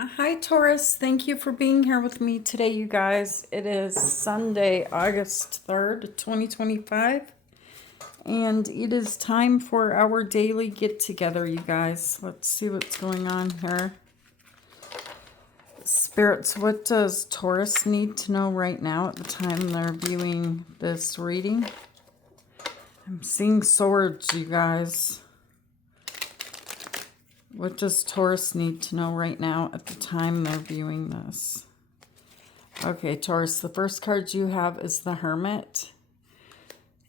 Hi, Taurus. Thank you for being here with me today, you guys. It is Sunday, August 3rd, 2025, and it is time for our daily get together, you guys. Let's see what's going on here. Spirits, what does Taurus need to know right now at the time they're viewing this reading? I'm seeing swords, you guys. What does Taurus need to know right now at the time they're viewing this? Okay, Taurus, the first card you have is the Hermit.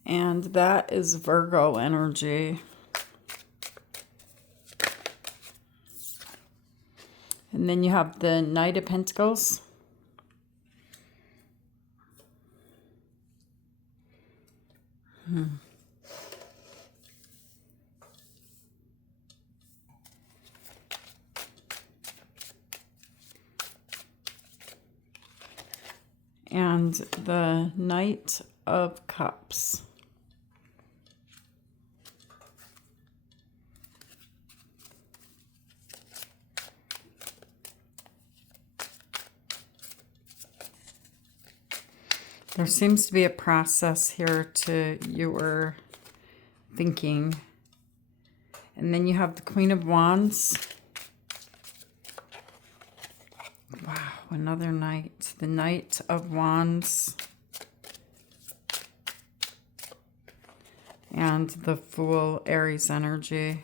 And that is Virgo energy. And then you have the Knight of Pentacles. And the Knight of Cups. There seems to be a process here to your thinking. And then you have the Queen of Wands. Wow, another Knight. The Knight of Wands. And the Fool, Aries energy.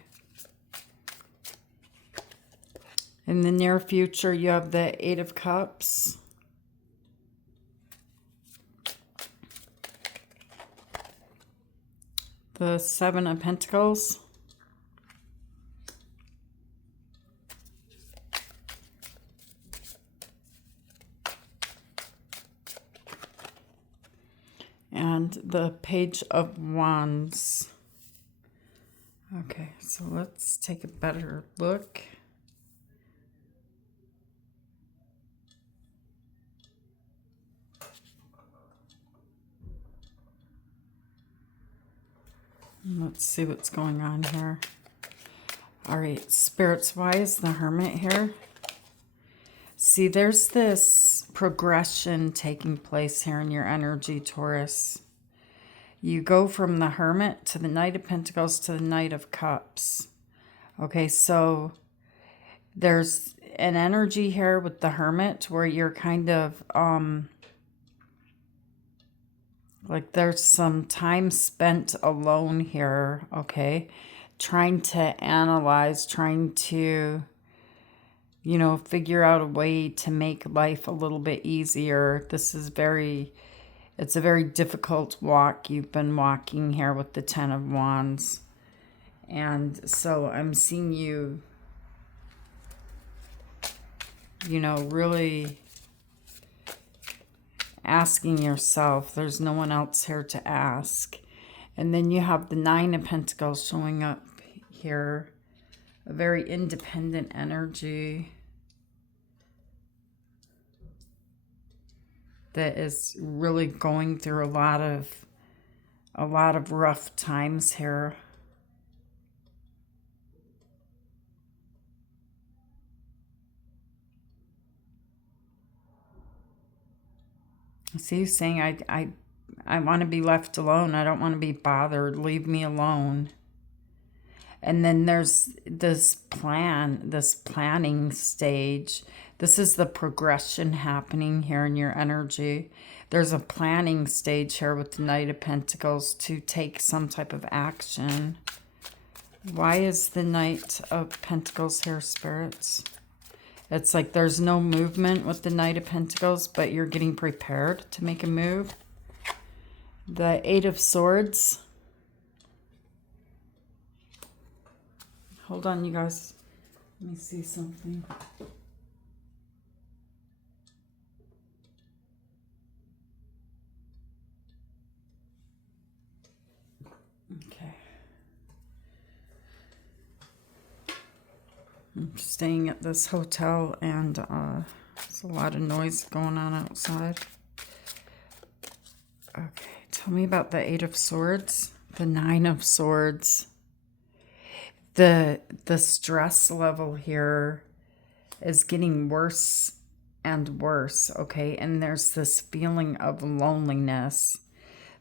In the near future, you have the Eight of Cups. The Seven of Pentacles. And the Page of Wands. Okay, so let's take a better look. Let's see what's going on here. All right, spirits, why is the Hermit here? See, there's this progression taking place here in your energy, Taurus. You go from the Hermit to the Knight of Pentacles to the Knight of Cups. Okay, so there's an energy here with the Hermit where you're kind of, like there's some time spent alone here, okay? Trying to analyze, trying to, you know, figure out a way to make life a little bit easier. It's a very difficult walk you've been walking here with the Ten of Wands. And so I'm seeing you, you know, really asking yourself. There's no one else here to ask. And then you have the Nine of Pentacles showing up here. A very independent energy that is really going through a lot of rough times here. I see you saying, I want to be left alone. I don't want to be bothered. Leave me alone. And then there's this planning stage. This is the progression happening here in your energy. There's a planning stage here with the Knight of Pentacles to take some type of action. Why is the Knight of Pentacles here, spirits? It's like there's no movement with the Knight of Pentacles, but you're getting prepared to make a move. The Eight of Swords. Hold on, you guys. Let me see something. Okay. I'm staying at this hotel, and there's a lot of noise going on outside. Okay, tell me about the Eight of Swords, the Nine of Swords. The stress level here is getting worse and worse, okay? And there's this feeling of loneliness.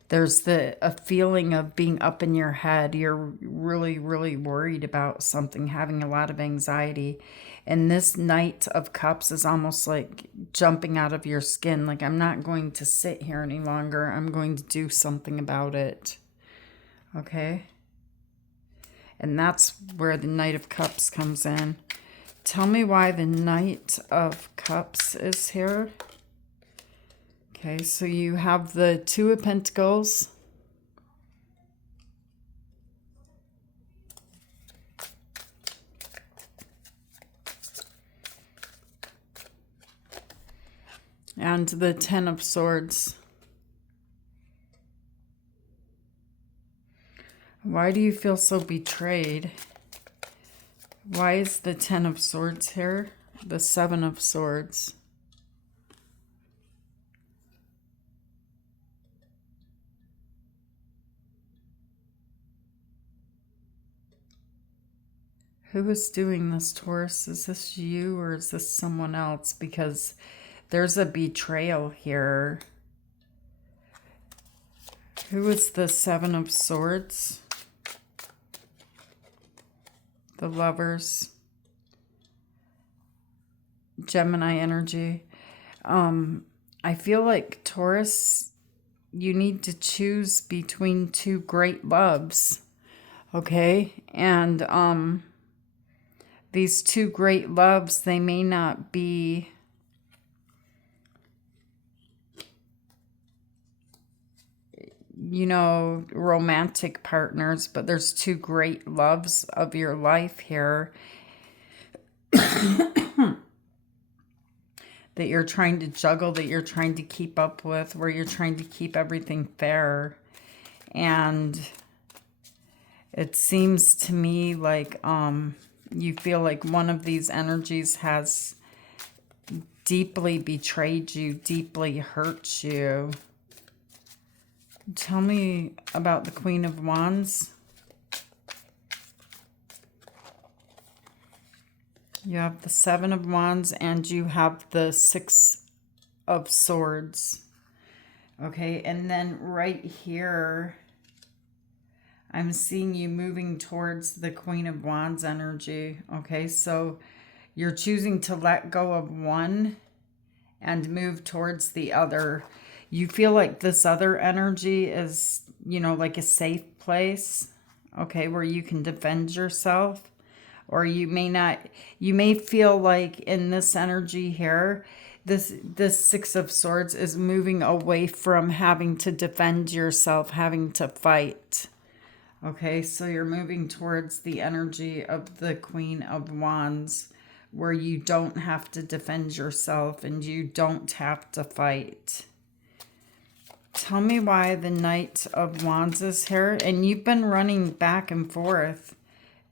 There's a feeling of being up in your head. You're really, really worried about something, having a lot of anxiety. And this Knight of Cups is almost like jumping out of your skin. Like, I'm not going to sit here any longer. I'm going to do something about it. Okay? And that's where the Knight of Cups comes in. Tell me why the Knight of Cups is here. Okay, so you have the Two of Pentacles. And the Ten of Swords. Why do you feel so betrayed? Why is the Ten of Swords here? The Seven of Swords. Who is doing this, Taurus? Is this you or is this someone else? Because there's a betrayal here. Who is the Seven of Swords? The Lovers. Gemini energy. I feel like, Taurus, you need to choose between two great loves. Okay? And these two great loves, they may not be romantic partners, but there's two great loves of your life here that you're trying to juggle, that you're trying to keep up with, where you're trying to keep everything fair. And it seems to me like you feel like one of these energies has deeply betrayed you, deeply hurt you. Tell me about the Queen of Wands. You have the Seven of Wands and you have the Six of Swords. Okay, and then right here, I'm seeing you moving towards the Queen of Wands energy. Okay, so you're choosing to let go of one and move towards the other. You feel like this other energy is, like a safe place, okay, where you can defend yourself. Or you may feel like in this energy here, this Six of Swords is moving away from having to defend yourself, having to fight. Okay, so you're moving towards the energy of the Queen of Wands, where you don't have to defend yourself and you don't have to fight. Tell me why the Knight of Wands is here. And you've been running back and forth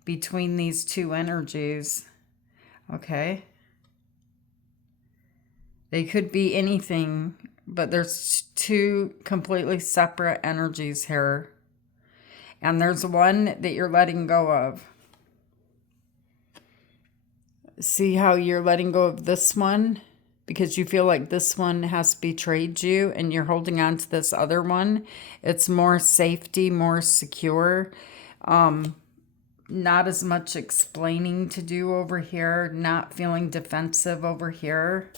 between these two energies. Okay. They could be anything, but there's two completely separate energies here. And there's one that you're letting go of. See how you're letting go of this one? Because you feel like this one has betrayed you and you're holding on to this other one. It's more safety, more secure. Not as much explaining to do over here. Not feeling defensive over here.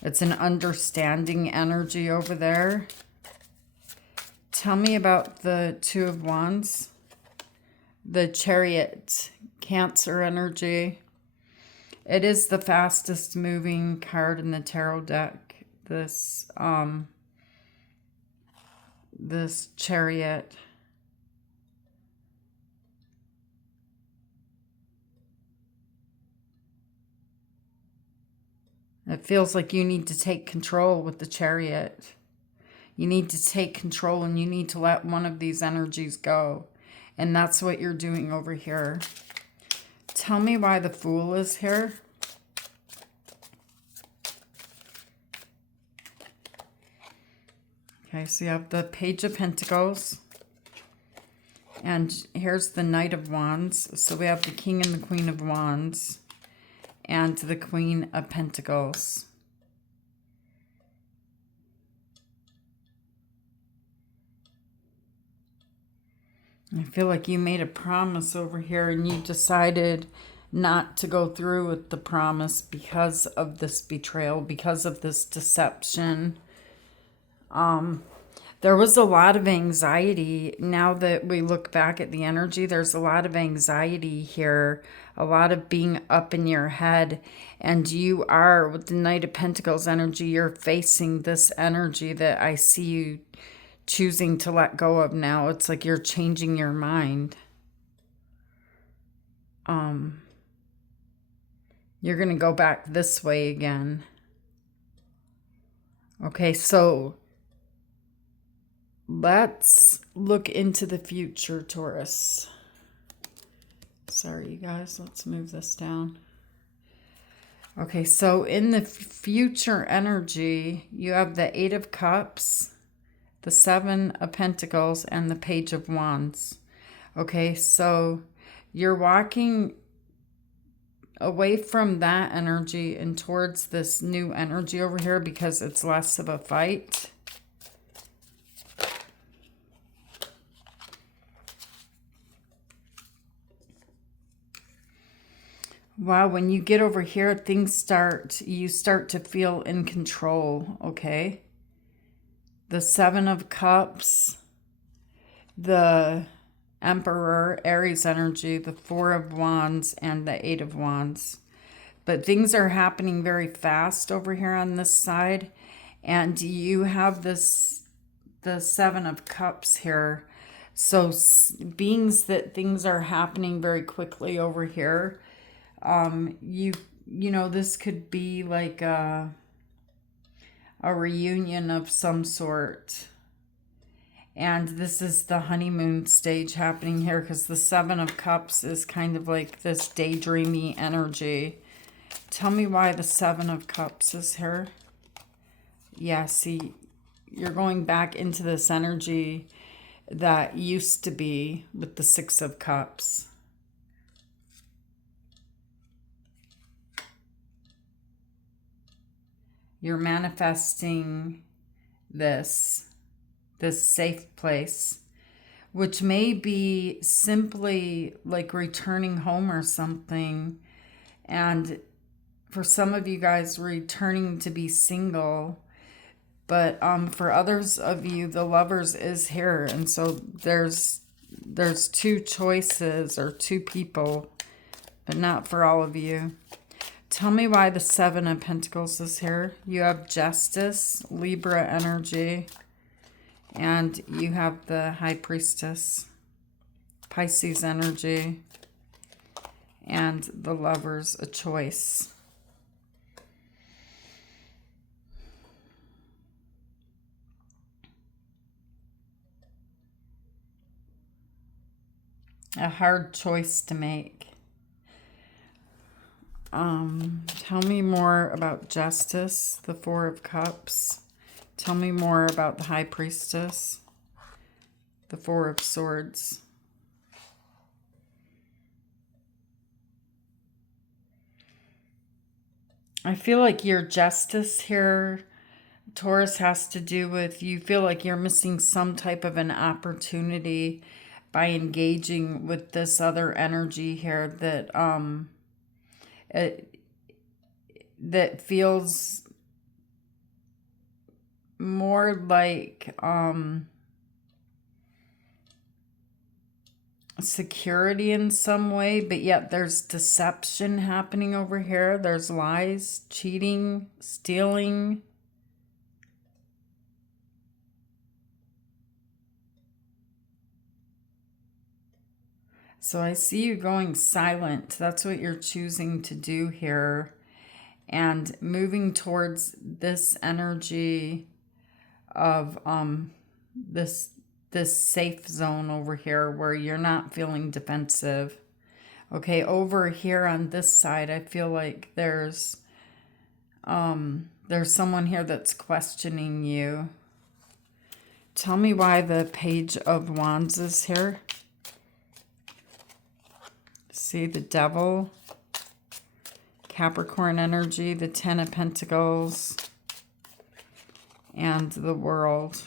It's an understanding energy over there. Tell me about the Two of Wands. The Chariot, Cancer energy. It is the fastest moving card in the tarot deck. This Chariot. It feels like you need to take control with the Chariot. You need to take control and you need to let one of these energies go. And that's what you're doing over here. Tell me why the Fool is here. Okay, so you have the Page of Pentacles. And here's the Knight of Wands. So we have the King and the Queen of Wands. and the Queen of Pentacles. I feel like you made a promise over here and you decided not to go through with the promise because of this betrayal, because of this deception. There was a lot of anxiety. Now that we look back at the energy, there's a lot of anxiety here, a lot of being up in your head. And you are, with the Knight of Pentacles energy, you're facing this energy that I see you choosing to let go of now. It's like you're changing your mind. You're going to go back this way again. Okay, so let's look into the future, Taurus. Sorry, you guys. Let's move this down. Okay, so in the future energy, you have the Eight of Cups, the Seven of Pentacles, and the Page of Wands. Okay, so you're walking away from that energy and towards this new energy over here because it's less of a fight. Wow, when you get over here, you start to feel in control, okay? The Seven of Cups, the Emperor, Aries energy, the Four of Wands, and the Eight of Wands. But things are happening very fast over here on this side. And you have the Seven of Cups here. So beings that things are happening very quickly over here. You know, this could be like a reunion of some sort. And this is the honeymoon stage happening here because the Seven of Cups is kind of like this daydreamy energy. Tell me why the Seven of Cups is here. Yeah, see, you're going back into this energy that used to be with the Six of Cups. You're manifesting this safe place, which may be simply like returning home or something. And for some of you guys, returning to be single. But for others of you, the Lovers is here. And so there's two choices or two people, but not for all of you. Tell me why the Seven of Pentacles is here. You have Justice, Libra energy, and you have the High Priestess, Pisces energy, and the Lovers, a choice. A hard choice to make. Tell me more about Justice, the Four of Cups. Tell me more about the High Priestess, the Four of Swords. I feel like your Justice here, Taurus, has to do with you feel like you're missing some type of an opportunity by engaging with this other energy here that that feels more like security in some way, but yet there's deception happening over here. There's lies, cheating, stealing. So I see you going silent. That's what you're choosing to do here. And moving towards this energy of this safe zone over here where you're not feeling defensive. Okay, over here on this side, I feel like there's someone here that's questioning you. Tell me why the Page of Wands is here. See the Devil, Capricorn energy, the Ten of Pentacles, and the World.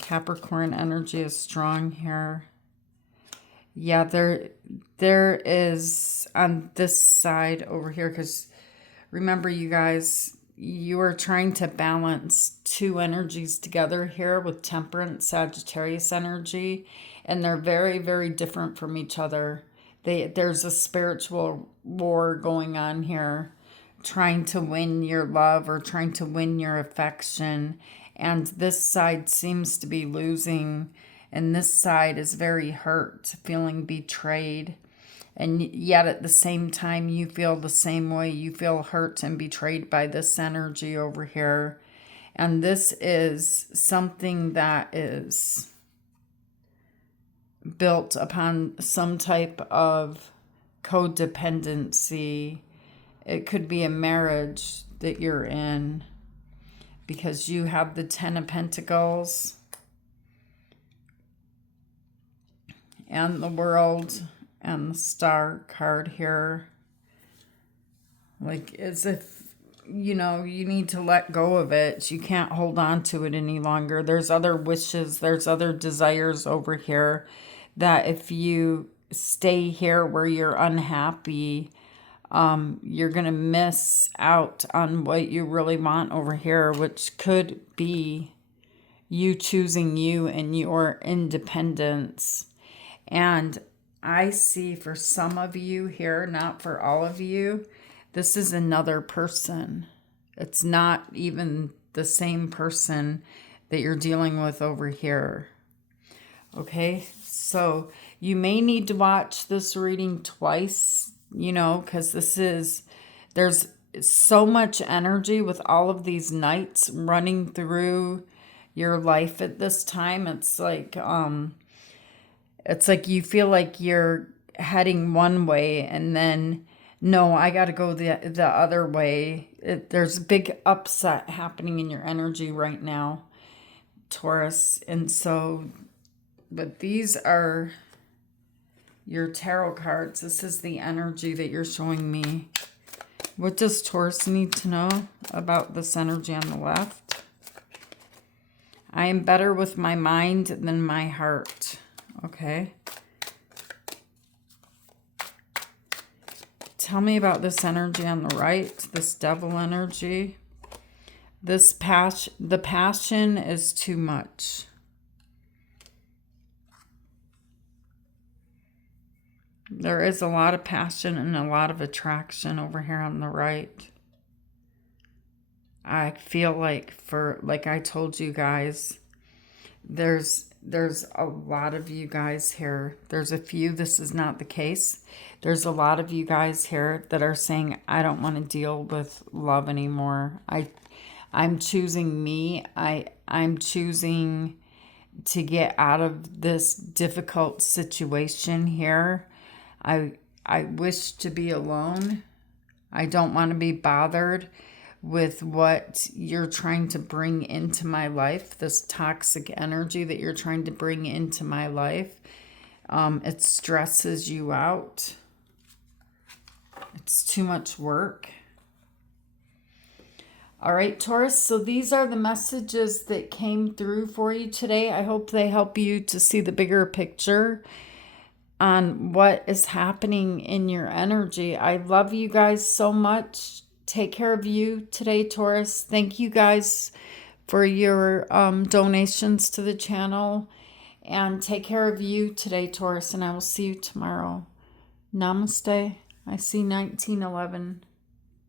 Capricorn energy is strong here. Yeah, there is on this side over here, because remember, you guys, you are trying to balance two energies together here with Temperance, Sagittarius energy, and they're very, very different from each other. There's a spiritual war going on here, trying to win your love or trying to win your affection. And this side seems to be losing, and this side is very hurt, feeling betrayed. And yet at the same time, you feel the same way. You feel hurt and betrayed by this energy over here. And this is something that is built upon some type of codependency. It could be a marriage that you're in, because you have the Ten of Pentacles and the World and the Star card here. Like, as if, you know, you need to let go of it. You can't hold on to it any longer. There's other wishes, there's other desires over here that if you stay here where you're unhappy, you're going to miss out on what you really want over here, which could be you choosing you and your independence. And I see for some of you here, not for all of you, this is another person. It's not even the same person that you're dealing with over here. Okay, so you may need to watch this reading twice, you know, because there's so much energy with all of these knights running through your life at this time. It's like you feel like you're heading one way, and then, no, I got to go the other way. There's a big upset happening in your energy right now, Taurus. And so, but these are your tarot cards. This is the energy that you're showing me. What does Taurus need to know about this energy on the left? I am better with my mind than my heart. Okay. Tell me about this energy on the right, this Devil energy. The passion is too much. There is a lot of passion and a lot of attraction over here on the right. I feel like, like I told you guys, there's a lot of you guys here. There's a few, this is not the case. There's a lot of you guys here that are saying, I don't want to deal with love anymore. I'm choosing me. I'm choosing to get out of this difficult situation here. I wish to be alone. I don't want to be bothered with what you're trying to bring into my life, this toxic energy that you're trying to bring into my life. It stresses you out. It's too much work. All right, Taurus, so these are the messages that came through for you today. I hope they help you to see the bigger picture on what is happening in your energy. I love you guys so much. Take care of you today, Taurus. Thank you guys for your donations to the channel. And take care of you today, Taurus. And I will see you tomorrow. Namaste. I see 1911.